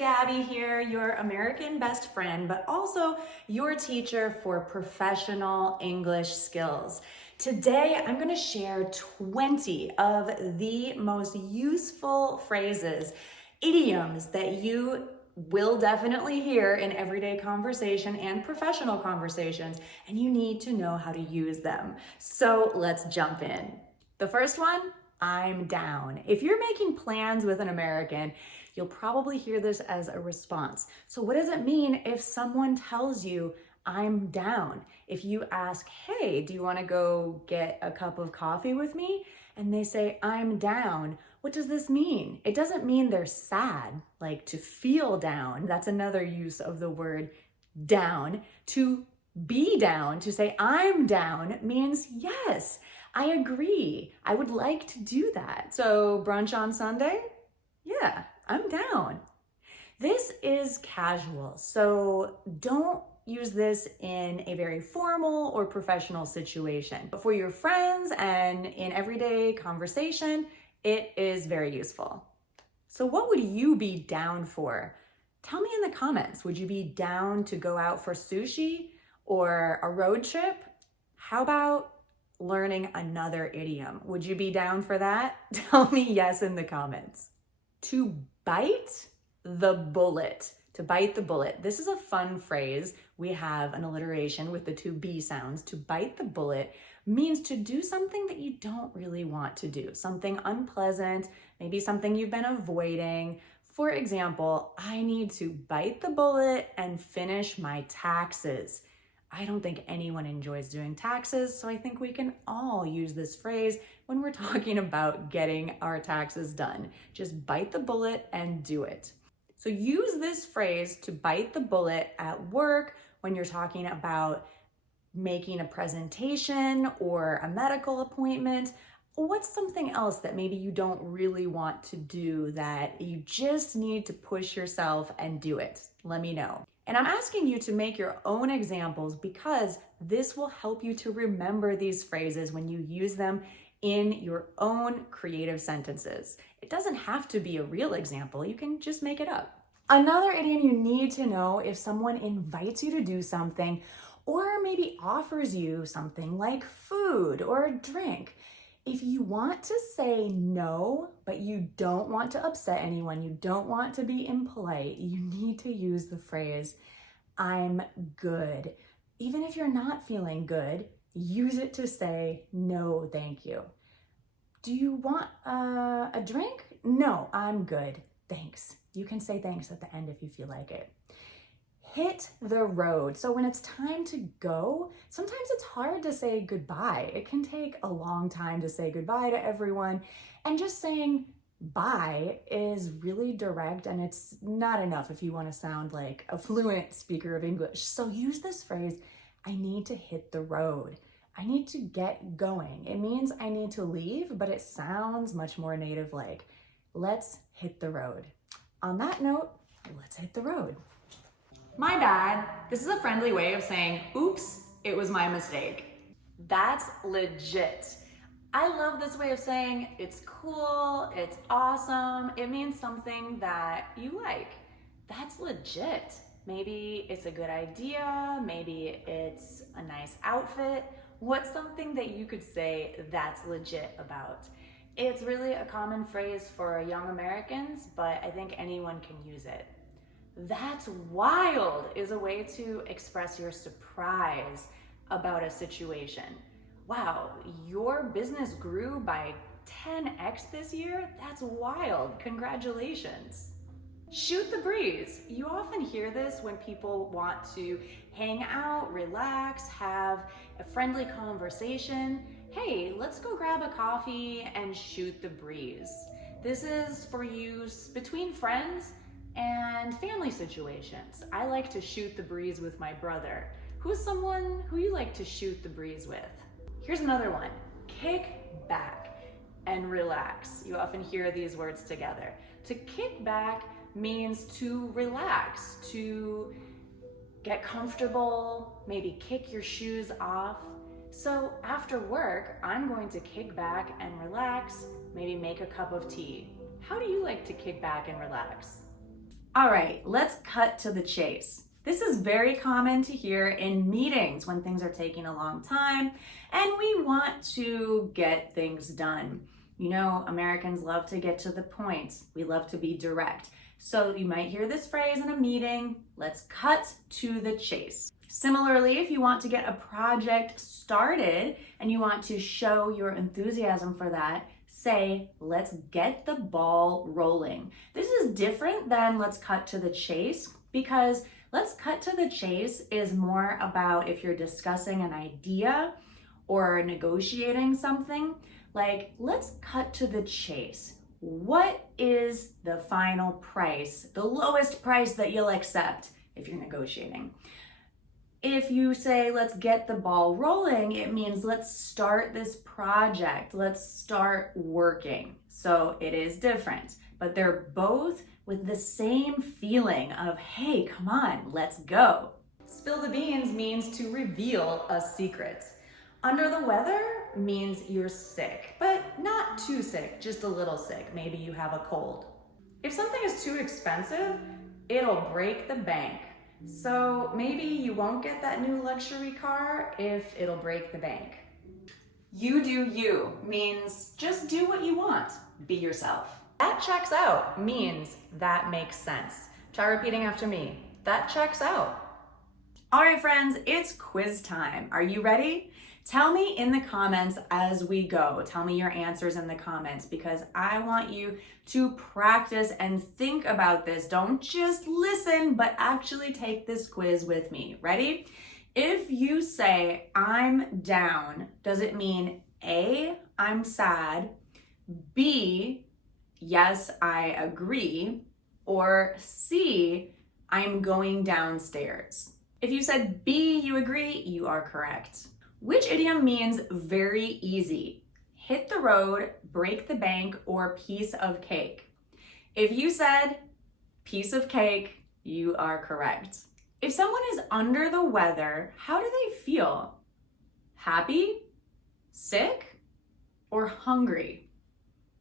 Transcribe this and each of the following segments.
Gabby here, your American best friend, but also your teacher for professional English skills. Today, I'm going to share 20 of the most useful phrases, idioms that you will definitely hear in everyday conversation and professional conversations, and you need to know how to use them. So let's jump in. The first one, I'm down. If you're making plans with an American, you'll probably hear this as a response. So what does it mean if someone tells you, I'm down? If you ask, hey, do you want to go get a cup of coffee with me? And they say, I'm down. What does this mean? It doesn't mean they're sad, like to feel down. That's another use of the word down. To be down, to say I'm down, means yes, I agree. I would like to do that. So brunch on Sunday? Yeah, I'm down. This is casual, so don't use this in a very formal or professional situation. But for your friends and in everyday conversation, it is very useful. So what would you be down for? Tell me in the comments. Would you be down to go out for sushi or a road trip? How about learning another idiom? Would you be down for that? Tell me yes in the comments. To bite the bullet. To bite the bullet. This is a fun phrase. We have an alliteration with the two B sounds. To bite the bullet means to do something that you don't really want to do. Something unpleasant, maybe something you've been avoiding. For example, I need to bite the bullet and finish my taxes. I don't think anyone enjoys doing taxes, so I think we can all use this phrase when we're talking about getting our taxes done. Just bite the bullet and do it. So use this phrase to bite the bullet at work when you're talking about making a presentation or a medical appointment. What's something else that maybe you don't really want to do that you just need to push yourself and do it? Let me know. And I'm asking you to make your own examples because this will help you to remember these phrases when you use them in your own creative sentences. It doesn't have to be a real example. You can just make it up. Another idiom you need to know if someone invites you to do something or maybe offers you something like food or a drink. If you want to say no, but you don't want to upset anyone, you don't want to be impolite, you need to use the phrase, I'm good. Even if you're not feeling good, use it to say, no, thank you. Do you want a drink? No, I'm good. Thanks. You can say thanks at the end if you feel like it. Hit the road. So when it's time to go, sometimes it's hard to say goodbye. It can take a long time to say goodbye to everyone. And just saying bye is really direct and it's not enough if you want to sound like a fluent speaker of English. So use this phrase, I need to hit the road. I need to get going. It means I need to leave, but it sounds much more native-like. Let's hit the road. On that note, let's hit the road. My bad. This is a friendly way of saying, oops, it was my mistake. That's legit. I love this way of saying it's cool, it's awesome. It means something that you like. That's legit. Maybe it's a good idea. Maybe it's a nice outfit. What's something that you could say that's legit about? It's really a common phrase for young Americans, but I think anyone can use it. That's wild is a way to express your surprise about a situation. Wow, your business grew by 10x this year? That's wild. Congratulations. Shoot the breeze. You often hear this when people want to hang out, relax, have a friendly conversation. Hey, let's go grab a coffee and shoot the breeze. This is for use between friends and family situations. I like to shoot the breeze with my brother. Who's someone who you like to shoot the breeze with? Here's another one, kick back and relax. You often hear these words together. To kick back means to relax, to get comfortable, maybe kick your shoes off. So after work, I'm going to kick back and relax, maybe make a cup of tea. How do you like to kick back and relax? All right, let's cut to the chase. This is very common to hear in meetings when things are taking a long time and we want to get things done. You know, Americans love to get to the point. We love to be direct. So you might hear this phrase in a meeting, let's cut to the chase. Similarly, if you want to get a project started and you want to show your enthusiasm for that, say, let's get the ball rolling. This is different than let's cut to the chase because let's cut to the chase is more about if you're discussing an idea or negotiating something, like let's cut to the chase. What is the final price, the lowest price that you'll accept if you're negotiating? If you say, let's get the ball rolling, it means let's start this project, let's start working. So it is different, but they're both with the same feeling of, hey, come on, let's go. Spill the beans means to reveal a secret. Under the weather means you're sick, but not too sick, just a little sick. Maybe you have a cold. If something is too expensive, it'll break the bank. So maybe you won't get that new luxury car if it'll break the bank. You do you means just do what you want. Be yourself. That checks out means that makes sense. Try repeating after me. That checks out. All right, friends, it's quiz time. Are you ready? Tell me in the comments as we go. Tell me your answers in the comments because I want you to practice and think about this. Don't just listen, but actually take this quiz with me. Ready? If you say, I'm down, does it mean A, I'm sad, B, yes, I agree, or C, I'm going downstairs? If you said B, you agree, you are correct. Which idiom means very easy? Hit the road, break the bank, or piece of cake? If you said piece of cake, you are correct. If someone is under the weather, how do they feel? Happy, sick, or hungry?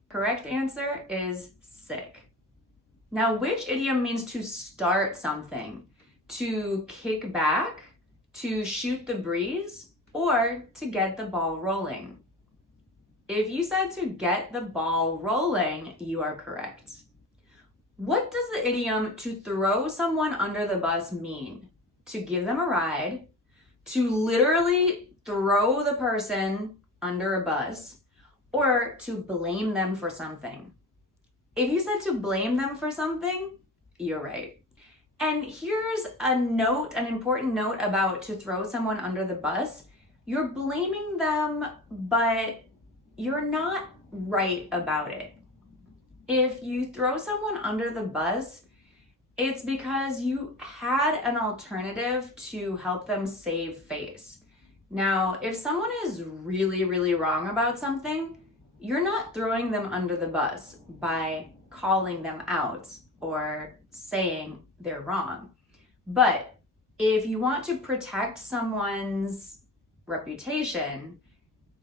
Correct answer is sick. Now, which idiom means to start something? To kick back, to shoot the breeze, or to get the ball rolling? If you said to get the ball rolling, you are correct. What does the idiom to throw someone under the bus mean? To give them a ride, to literally throw the person under a bus, or to blame them for something? If you said to blame them for something, you're right. And here's a note, an important note about to throw someone under the bus. You're blaming them, but you're not right about it. If you throw someone under the bus, it's because you had an alternative to help them save face. Now, if someone is really, really wrong about something, you're not throwing them under the bus by calling them out or saying they're wrong. But if you want to protect someone's reputation,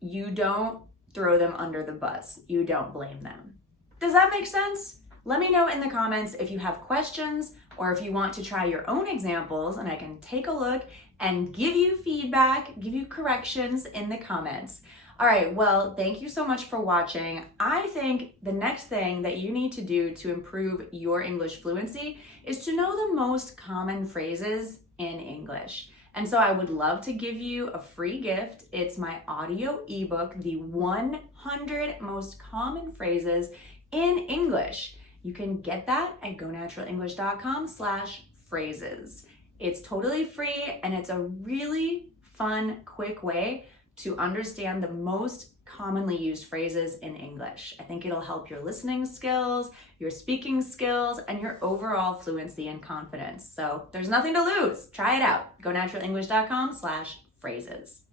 you don't throw them under the bus. You don't blame them. Does that make sense? Let me know in the comments if you have questions or if you want to try your own examples and I can take a look and give you feedback, give you corrections in the comments. All right, well, thank you so much for watching. I think the next thing that you need to do to improve your English fluency is to know the most common phrases in English. And so I would love to give you a free gift. It's my audio ebook, The 100 Most Common Phrases in English. You can get that at gonaturalenglish.com/phrases. It's totally free and it's a really fun, quick way to understand the most commonly used phrases in English. I think it'll help your listening skills, your speaking skills, and your overall fluency and confidence. So there's nothing to lose. Try it out. gonaturalenglish.com/phrases.